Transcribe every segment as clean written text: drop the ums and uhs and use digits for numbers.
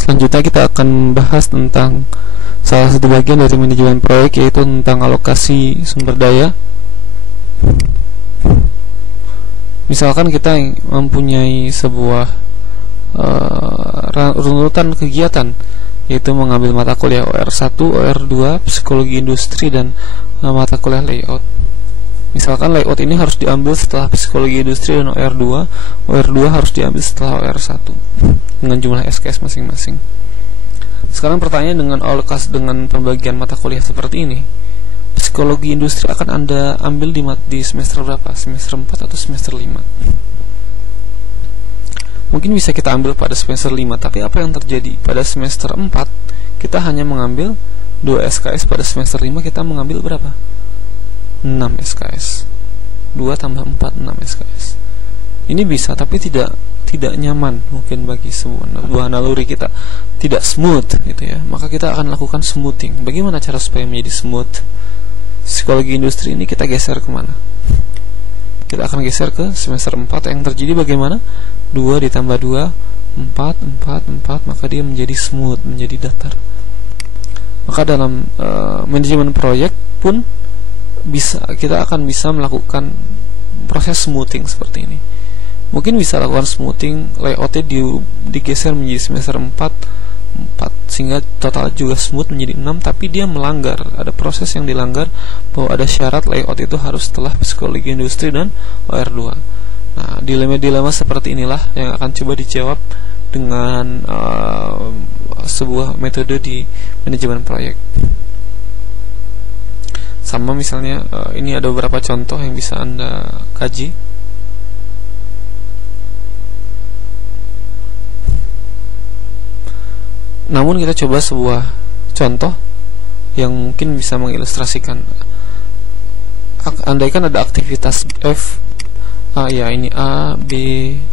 Selanjutnya kita akan membahas tentang salah satu bagian dari manajemen proyek, yaitu tentang alokasi sumber daya. Misalkan kita mempunyai sebuah runutan kegiatan, yaitu mengambil mata kuliah OR1, OR2, psikologi industri, dan mata kuliah layout. Misalkan layout ini harus diambil setelah psikologi industri dan OR2, OR2 harus diambil setelah OR1 dengan jumlah SKS masing-masing. Sekarang pertanyaan dengan alokasi dengan pembagian mata kuliah seperti ini, psikologi industri akan Anda ambil di semester berapa? Semester 4 atau semester 5? Mungkin bisa kita ambil pada semester 5, tapi apa yang terjadi? Pada semester 4 kita hanya mengambil 2 SKS, pada semester 5 kita mengambil berapa? 6 SKS. 2 tambah 4, 6 SKS. Ini bisa, tapi tidak nyaman mungkin bagi sebuah naluri kita, tidak smooth gitu ya. Maka kita akan lakukan smoothing. Bagaimana cara supaya menjadi smooth? Psikologi industri ini kita geser kemana? Kita akan geser ke semester 4. Yang terjadi bagaimana? 2 ditambah 2, 4, maka dia menjadi smooth, menjadi datar. Maka dalam manajemen proyek pun kita akan bisa melakukan proses smoothing seperti ini. Mungkin bisa lakukan smoothing, layoutnya digeser menjadi semester 4, sehingga total juga smooth menjadi 6, tapi dia melanggar, ada proses yang dilanggar, bahwa ada syarat layout itu harus setelah psikologi industri dan OR2. Nah, dilema-dilema seperti inilah yang akan coba dijawab dengan sebuah metode di manajemen proyek. Sama misalnya ini ada beberapa contoh yang bisa Anda kaji. Namun kita coba sebuah contoh yang mungkin bisa mengilustrasikan. Andaikan ada aktivitas F, ini A, B,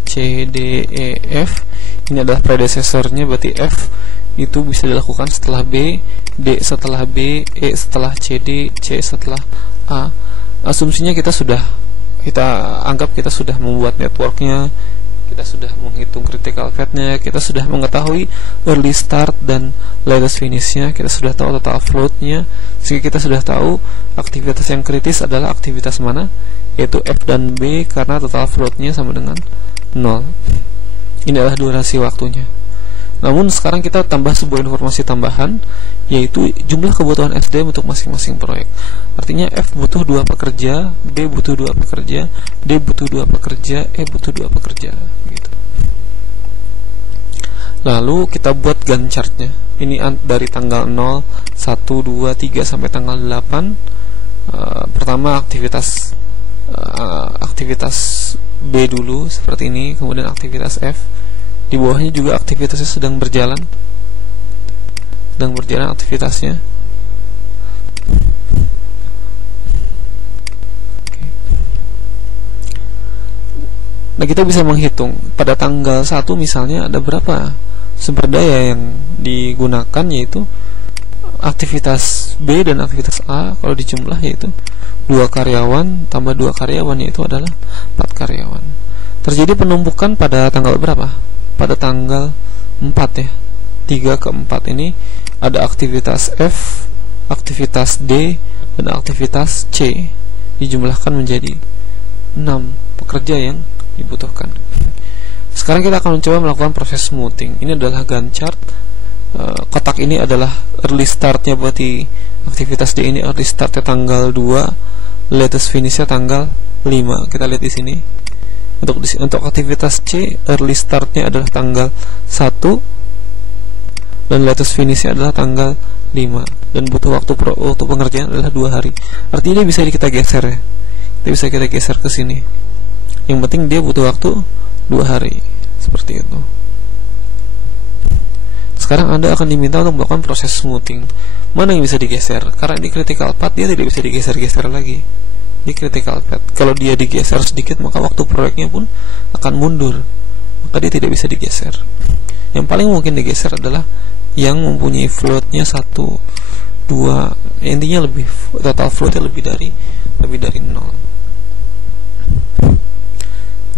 C, D, E, F. Ini adalah predecessornya, berarti F itu bisa dilakukan setelah B, D setelah B, E setelah C, D, C setelah A. Asumsinya kita anggap kita sudah membuat networknya, kita sudah menghitung critical path-nya, kita sudah mengetahui early start dan latest finish-nya, kita sudah tahu total float-nya, sehingga kita sudah tahu aktivitas yang kritis adalah aktivitas mana, yaitu F dan B, karena total float-nya sama dengan 0. Ini adalah durasi waktunya. Namun sekarang kita tambah sebuah informasi tambahan, yaitu jumlah kebutuhan SDM untuk masing-masing proyek. Artinya F butuh 2 pekerja, B butuh 2 pekerja, D butuh 2 pekerja, E butuh 2 pekerja gitu. Lalu kita buat Gantt chart-nya. Ini dari tanggal 0, 1, 2, 3 sampai tanggal 8. Pertama aktivitas B dulu seperti ini, kemudian aktivitas F. Di bawahnya juga aktivitasnya sedang berjalan aktivitasnya. Nah, kita bisa menghitung pada tanggal 1 misalnya ada berapa sumber daya yang digunakan, yaitu aktivitas B dan aktivitas A kalau dijumlah yaitu 2 karyawan tambah 2 karyawan, yaitu adalah 4 karyawan. Terjadi penumpukan pada tanggal berapa? Pada tanggal 4 ya. 3 ke 4 ini ada aktivitas F, aktivitas D, dan aktivitas C dijumlahkan menjadi 6 pekerja yang dibutuhkan. Sekarang kita akan mencoba melakukan proses smoothing. Ini adalah Gantt chart. Kotak ini adalah early startnya, berarti aktivitas D ini early startnya tanggal 2, latest finishnya tanggal 5. Kita lihat di sini. Untuk aktivitas C, early startnya adalah tanggal 1 dan latest finishnya adalah tanggal 5, dan butuh waktu pengerjaan adalah 2 hari. Artinya bisa kita geser ya. Bisa kita geser ke sini. Yang penting dia butuh waktu 2 hari. Seperti itu. Sekarang Anda akan diminta untuk melakukan proses smoothing. Mana yang bisa digeser? Karena di critical path dia tidak bisa digeser-geser lagi. Di critical path, kalau dia digeser sedikit maka waktu proyeknya pun akan mundur, maka dia tidak bisa digeser. Yang paling mungkin digeser adalah yang mempunyai floatnya 1, 2, intinya total floatnya lebih dari 0.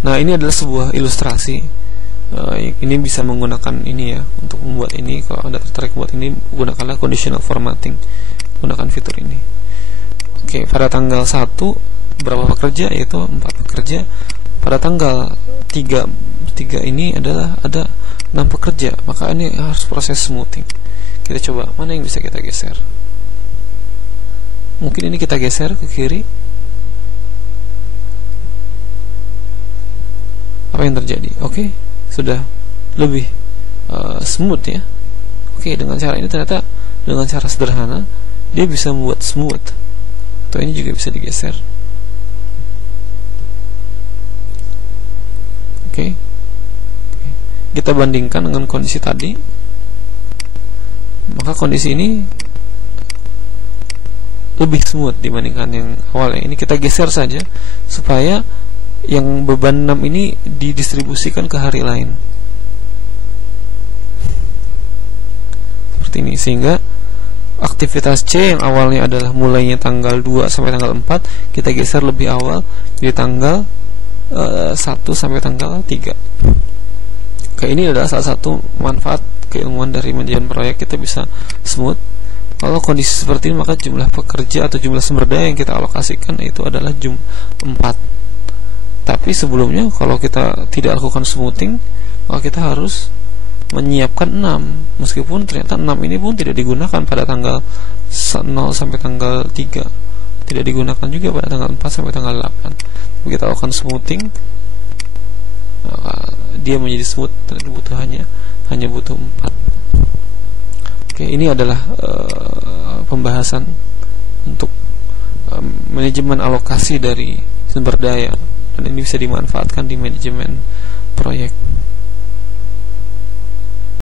Nah, ini adalah sebuah ilustrasi Ini bisa menggunakan ini ya untuk membuat ini. Kalau Anda tertarik buat ini, gunakanlah conditional formatting, gunakan fitur ini. Oke, pada tanggal 1 berapa pekerja, yaitu 4 pekerja. Pada tanggal 3 ini adalah ada 6 pekerja, maka ini harus proses smoothing. Kita coba mana yang bisa kita geser. Mungkin ini kita geser ke kiri. Apa yang terjadi? Oke, sudah lebih smooth ya. Oke, dengan cara ini ternyata dengan cara sederhana dia bisa membuat smooth. Atau ini juga bisa digeser. Oke. Kita bandingkan dengan kondisi tadi. Maka kondisi ini lebih smooth dibandingkan yang awalnya. Ini kita geser saja supaya yang beban 6 ini didistribusikan ke hari lain. Seperti ini, sehingga aktivitas C yang awalnya adalah mulainya tanggal 2 sampai tanggal 4, kita geser lebih awal di tanggal 1 sampai tanggal 3. Oke, ini adalah salah satu manfaat keilmuan dari manajemen proyek. Kita bisa smooth. Kalau kondisi seperti ini, maka jumlah pekerja atau jumlah sumber daya yang kita alokasikan itu adalah 4. Tapi sebelumnya kalau kita tidak lakukan smoothing, maka kita harus menyiapkan 6. Meskipun ternyata 6 ini pun tidak digunakan pada tanggal 0 sampai tanggal 3, tidak digunakan juga pada tanggal 4 sampai tanggal 8. Kita lakukan smoothing, maka dia menjadi smooth dan hanya butuh 4. Oke, ini adalah pembahasan untuk manajemen alokasi dari sumber daya, dan ini bisa dimanfaatkan di manajemen proyek.